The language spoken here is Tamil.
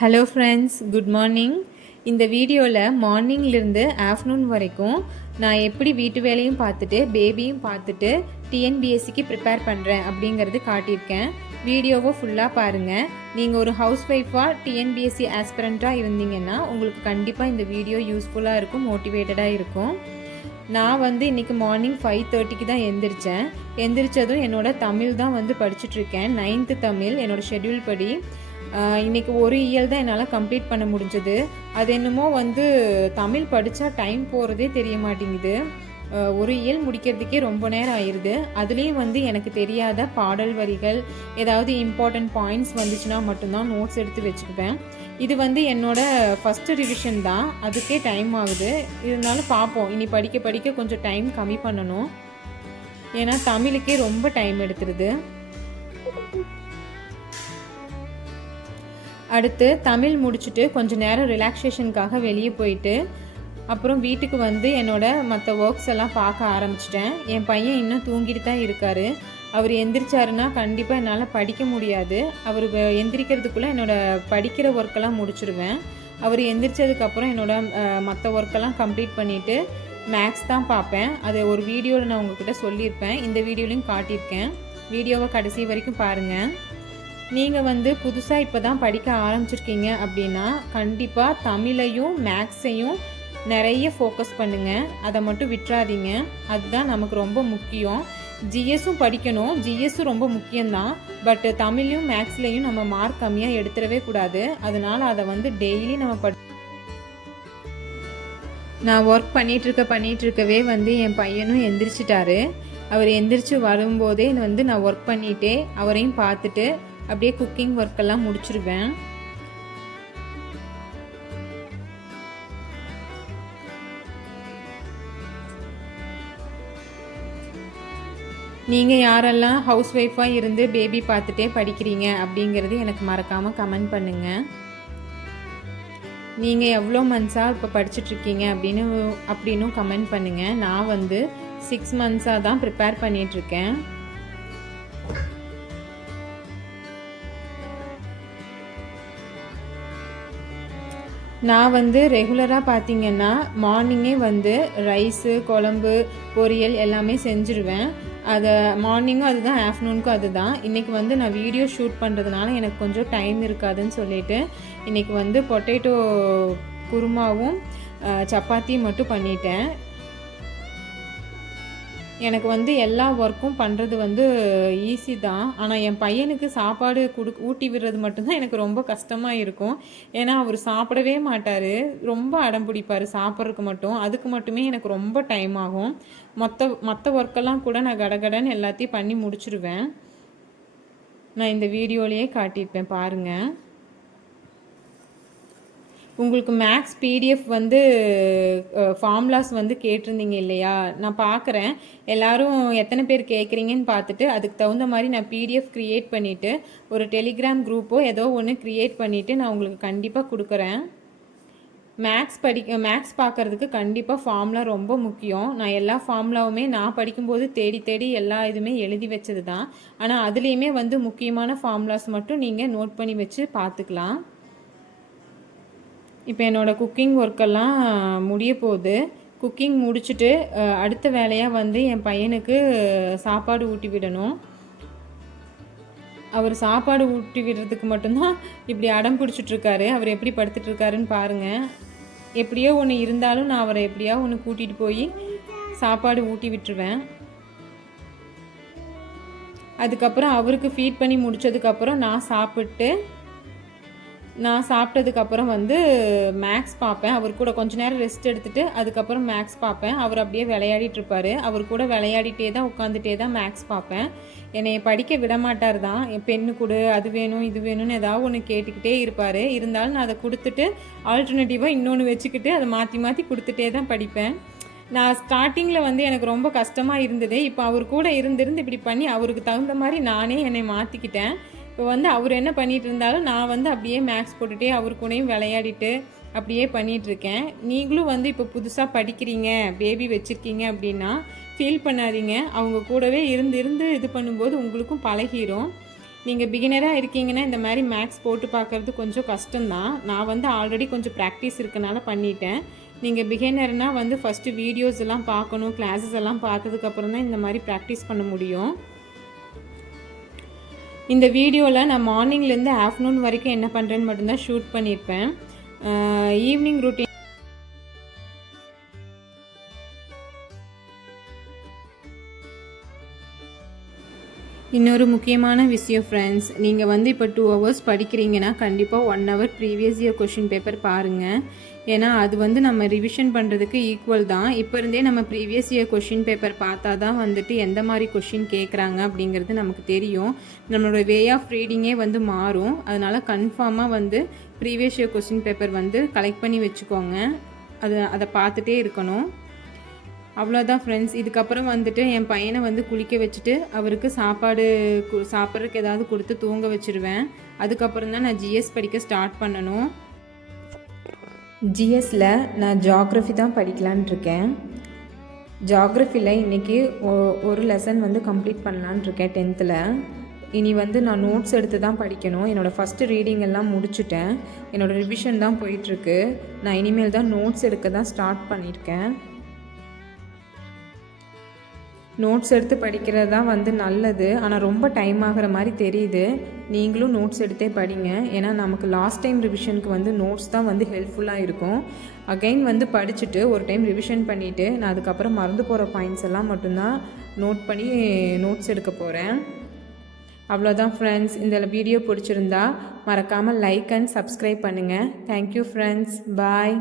Hello friends, good morning. இந்த வீடியோவில் மார்னிங்லேருந்து ஆஃப்டர்நூன் வரைக்கும் நான் எப்படி வீட்டு வேலையும் பார்த்துட்டு பேபியும் பார்த்துட்டு டிஎன்பிஎஸ்சிக்கு ப்ரிப்பேர் பண்ணுறேன் அப்படிங்கிறது காட்டியிருக்கேன். வீடியோவை ஃபுல்லாக பாருங்கள். நீங்கள் ஒரு ஹவுஸ் ஒய்ஃபாக டிஎன்பிஎஸ்சி ஆஸ்பிரண்ட்டாக இருந்தீங்கன்னா உங்களுக்கு கண்டிப்பாக இந்த வீடியோ யூஸ்ஃபுல்லாக இருக்கும், மோட்டிவேட்டடாக இருக்கும். நான் இன்றைக்கி மார்னிங் 5:30க்கு தான் எந்திரிச்சதும் என்னோடய தமிழ் தான் படிச்சுட்ருக்கேன். 9th தமிழ் என்னோடய ஷெட்யூல் படி. இன்றைக்கி ஒரு இயல் தான் என்னால் கம்ப்ளீட் பண்ண முடிஞ்சது. அது என்னமோ தமிழ் படித்தா டைம் போகிறதே தெரிய மாட்டேங்குது. ஒரு இயல் முடிக்கிறதுக்கே ரொம்ப நேரம் ஆயிடுது. அதுலேயும் எனக்கு தெரியாத பாடல் வரிகள், ஏதாவது இம்பார்ட்டண்ட் பாயிண்ட்ஸ் வந்துச்சுன்னா மட்டும்தான் நோட்ஸ் எடுத்து வச்சுக்குவேன். இது என்னோடய ஃபஸ்ட்டு ரிவிஷன் தான், அதுக்கே டைம் ஆகுது. இருந்தாலும் பார்ப்போம், இனி படிக்க படிக்க கொஞ்சம் டைம் கம்மி பண்ணணும். ஏன்னா தமிழுக்கே ரொம்ப டைம் எடுத்துருது. அடுத்து தமிழ் முடிச்சுட்டு கொஞ்சம் நேரம் ரிலாக்ஸேஷனுக்காக வெளியே போயிட்டு அப்புறம் வீட்டுக்கு என்னோடய மற்ற ஒர்க்ஸ் எல்லாம் பார்க்க ஆரம்பிச்சிட்டேன். என் பையன் இன்னும் தூங்கிட்டு தான் இருக்கார். அவர் எந்திரிச்சாருன்னா கண்டிப்பாக என்னால் படிக்க முடியாது. அவர் எந்திரிக்கிறதுக்குள்ளே என்னோடய படிக்கிற ஒர்க்கெல்லாம் முடிச்சிடுவேன். அவர் எந்திரிச்சதுக்கப்புறம் என்னோடய மற்ற ஒர்க்கெல்லாம் கம்ப்ளீட் பண்ணிவிட்டு மேக்ஸ் தான் பார்ப்பேன். அது ஒரு வீடியோவில் நான் உங்கள்கிட்ட சொல்லியிருப்பேன், இந்த வீடியோலையும் காட்டியிருக்கேன். வீடியோவை கடைசி வரைக்கும் பாருங்கள். நீங்கள் புதுசாக இப்போ தான் படிக்க ஆரம்பிச்சிருக்கீங்க அப்படின்னா கண்டிப்பாக தமிழையும் மேக்ஸையும் நிறைய ஃபோக்கஸ் பண்ணுங்கள். அதை மட்டும் விட்டுறாதீங்க, அதுதான் நமக்கு ரொம்ப முக்கியம். ஜிஎஸும் படிக்கணும், ஜிஎஸும் ரொம்ப முக்கியம்தான். பட் தமிழையும் மேக்ஸ்லேயும் நம்ம மார்க் கம்மியாக எடுத்துடவே கூடாது. அதனால் அதை டெய்லி நம்ம நான் ஒர்க் பண்ணிகிட்ருக்கவே என் பையனும் எந்திரிச்சிட்டாரு. அவர் எந்திரிச்சு வரும்போதே நான் ஒர்க் பண்ணிகிட்டே அவரையும் பார்த்துட்டு அப்படியே குக்கிங் ஒர்க்கெல்லாம் முடிச்சிருவேன். நீங்கள் யாரெல்லாம் ஹவுஸ் ஒய்ஃபாக இருந்து பேபி பார்த்துட்டே படிக்கிறீங்க அப்படிங்கிறது எனக்கு மறக்காமல் கமெண்ட் பண்ணுங்கள். நீங்கள் எவ்வளோ மந்த்ஸாக இப்போ படிச்சுட்ருக்கீங்க அப்படின்னும் கமெண்ட் பண்ணுங்கள். நான் 6 மந்த்ஸாக தான் ப்ரிப்பேர் பண்ணிகிட்ருக்கேன். நான் ரெகுலராக பார்த்திங்கன்னா மார்னிங்கே ரைஸு, குழம்பு, பொரியல் எல்லாமே செஞ்சுருவேன். அதை மார்னிங்கும் அதுதான், ஆஃப்டர்நூனுக்கும் அதுதான். இன்றைக்கி நான் வீடியோ ஷூட் பண்ணுறதுனால எனக்கு கொஞ்சம் டைம் இருக்காதுன்னு சொல்லிவிட்டு இன்றைக்கி பொட்டேட்டோ குருமாவும் சப்பாத்தியும் மட்டும் பண்ணிட்டேன். எனக்கு எல்லா ஒர்க்கும் பண்ணுறது ஈஸி தான். ஆனால் என் பையனுக்கு சாப்பாடு ஊட்டி விடுறது மட்டும்தான் எனக்கு ரொம்ப கஷ்டமாக இருக்கும். ஏன்னா அவர் சாப்பிடவே மாட்டார், ரொம்ப அடம் பிடிப்பார் சாப்பிட்றதுக்கு மட்டும். அதுக்கு மட்டுமே எனக்கு ரொம்ப டைம் ஆகும். மற்ற ஒர்க்கெல்லாம் கூட நான் கடகடன்னு எல்லாத்தையும் பண்ணி முடிச்சிடுவேன். நான் இந்த வீடியோலேயே காட்டியிருப்பேன் பாருங்கள். உங்களுக்கு மேக்ஸ் பிடிஎஃப் ஃபார்முலாஸ் கேட்டிருந்தீங்க இல்லையா? நான் பார்க்குறேன் எல்லோரும் எத்தனை பேர் கேட்குறீங்கன்னு பார்த்துட்டு அதுக்கு தகுந்த மாதிரி நான் பிடிஎஃப் க்ரியேட் பண்ணிவிட்டு ஒரு டெலிகிராம் குரூப்போ ஏதோ ஒன்று க்ரியேட் பண்ணிவிட்டு நான் உங்களுக்கு கண்டிப்பாக கொடுக்குறேன். மேக்ஸ் பார்க்குறதுக்கு கண்டிப்பாக ஃபார்முலா ரொம்ப முக்கியம். நான் எல்லா ஃபார்முலாவுமே நான் படிக்கும்போது தேடி தேடி எல்லா இதுவுமே எழுதி வச்சது தான். ஆனால் அதுலேயுமே முக்கியமான ஃபார்முலாஸ் மட்டும் நீங்கள் நோட் பண்ணி வச்சு பார்த்துக்கலாம். இப்போ என்னோடய குக்கிங் ஒர்க்கெல்லாம் முடிய போகுது. குக்கிங் முடிச்சுட்டு அடுத்த வேலையாக என் பையனுக்கு சாப்பாடு ஊட்டி விடணும். அவர் சாப்பாடு ஊட்டி விடுறதுக்கு மட்டும்தான் இப்படி அடம் பிடிச்சிட்ருக்காரு. அவர் எப்படி படுத்துட்ருக்காருன்னு பாருங்கள். எப்படியோ ஒன்று இருந்தாலும் நான் அவரை எப்படியோ ஒன்று கூட்டிகிட்டு போய் சாப்பாடு ஊட்டி விட்டுருவேன். அதுக்கப்புறம் அவருக்கு ஃபீட் பண்ணி முடித்ததுக்கப்புறம் நான் சாப்பிட்டதுக்கப்புறம் மேக்ஸ் பார்ப்பேன். அவர் கூட கொஞ்ச நேரம் ரெஸ்ட் எடுத்துகிட்டு அதுக்கப்புறம் மேக்ஸ் பார்ப்பேன். அவர் அப்படியே விளையாடிட்டுருப்பார். அவர் கூட விளையாடிட்டே தான் உட்காந்துட்டே தான் மேக்ஸ் பார்ப்பேன். என்னை படிக்க விட மாட்டார் தான். என் பெண்ணு கொடு, அது வேணும் இது வேணும்னு ஏதாவது ஒன்று கேட்டுக்கிட்டே இருப்பார். இருந்தாலும் நான் அதை கொடுத்துட்டு ஆல்டர்னேட்டிவாக இன்னொன்று வச்சுக்கிட்டு அதை மாற்றி மாற்றி கொடுத்துட்டே தான் படிப்பேன். நான் ஸ்டார்டிங்கில் எனக்கு ரொம்ப கஷ்டமாக இருந்தது. இப்போ அவர் கூட இருந்து இப்படி பண்ணி அவருக்கு தகுந்த மாதிரி நானே என்னை மாற்றிக்கிட்டேன். இப்போ அவர் என்ன பண்ணிகிட்டு இருந்தாலும் நான் அப்படியே மேக்ஸ் போட்டுகிட்டே அவர் கூடயும் விளையாடிட்டு அப்படியே பண்ணிகிட்ருக்கேன். நீங்களும் இப்போ புதுசாக படிக்கிறீங்க, பேபி வச்சுருக்கீங்க அப்படின்னா ஃபீல் பண்ணாதீங்க. அவங்க கூடவே இருந்து இது பண்ணும்போது உங்களுக்கும் பழகிடும். நீங்கள் பிகினராக இருக்கீங்கன்னா இந்த மாதிரி மேக்ஸ் போட்டு பார்க்குறது கொஞ்சம் கஷ்டம்தான். நான் வந்து ஆல்ரெடி கொஞ்சம் ப்ராக்டிஸ் இருக்கனால பண்ணிட்டேன். நீங்கள் பிகினர்னால் வந்து ஃபஸ்ட்டு வீடியோஸ் எல்லாம் பார்க்கணும், கிளாஸஸ் எல்லாம் பார்த்ததுக்கப்புறம் தான் இந்த மாதிரி ப்ராக்டிஸ் பண்ண முடியும். இந்த வீடியோவில் நான் மார்னிங்லேருந்து ஆஃப்டர்நூன் வரைக்கும் என்ன பண்ணுறேன்னு மட்டும்தான் ஷூட் பண்ணியிருப்பேன். Evening routine. இன்னொரு முக்கியமான விஷயம் ஃப்ரெண்ட்ஸ், நீங்கள் வந்து இப்போ 2 hours படிக்கிறீங்கன்னா கண்டிப்பாக 1 hour previous year question paper பாருங்கள். ஏன்னா அது வந்து நம்ம ரிவிஷன் பண்ணுறதுக்கு ஈக்குவல் தான். இப்போ இருந்தே நம்ம ப்ரீவியஸ் இயர் கொஷின் பேப்பர் பார்த்தா தான் வந்துட்டு எந்த மாதிரி கொஷின் கேட்குறாங்க அப்படிங்கிறது நமக்கு தெரியும். நம்மளோட வே ஆஃப் ரீடிங்கே வந்து மாறும். அதனால் கன்ஃபார்மாக வந்து ப்ரீவியஸ் இயர் கொஷின் பேப்பர் வந்து கலெக்ட் பண்ணி வச்சுக்கோங்க. அதை பார்த்துட்டே இருக்கணும். அவ்வளோதான் ஃப்ரெண்ட்ஸ். இதுக்கப்புறம் வந்துட்டு என் பையனை வந்து குளிக்க வச்சுட்டு அவருக்கு சாப்பிட்றதுக்கு ஏதாவது கொடுத்து தூங்க வச்சுருவேன். அதுக்கப்புறம் தான் நான் ஜிஎஸ் படிக்க ஸ்டார்ட் பண்ணணும். ஜிஎஸ்சில் நான் ஜியாகிரஃபி தான் படிக்கலான் இருக்கேன். ஜியாகிரஃபியில் இன்றைக்கி ஒரு லெசன் வந்து கம்ப்ளீட் பண்ணலான் இருக்கேன் 10th. இனி வந்து நான் நோட்ஸ் எடுத்து தான் படிக்கணும். என்னோடய ஃபஸ்ட்டு ரீடிங் எல்லாம் முடிச்சுட்டேன். என்னோடய ரிவிஷன் தான் போயிட்டுருக்கு. நான் இனிமேல் தான் நோட்ஸ் எடுக்க தான் ஸ்டார்ட் பண்ணியிருக்கேன். நோட்ஸ் எடுத்து படிக்கிறது தான் வந்து நல்லது. ஆனால் ரொம்ப டைம் ஆகிற மாதிரி தெரியுது. நீங்களும் நோட்ஸ் எடுத்தே படிங்க. ஏன்னா நமக்கு லாஸ்ட் டைம் ரிவிஷனுக்கு வந்து நோட்ஸ் தான் வந்து ஹெல்ப்ஃபுல்லாக இருக்கும். அகைன் வந்து படிச்சுட்டு ஒரு டைம் ரிவிஷன் பண்ணிவிட்டு நான் அதுக்கப்புறம் மறந்து போகிற பாயிண்ட்ஸ் எல்லாம் மட்டும்தான் நோட் பண்ணி நோட்ஸ் எடுக்க போகிறேன். அவ்வளோதான் ஃப்ரெண்ட்ஸ். இந்த வீடியோ பிடிச்சிருந்தா மறக்காமல் லைக் அண்ட் சப்ஸ்கிரைப் பண்ணுங்கள். Thank you friends. பாய்.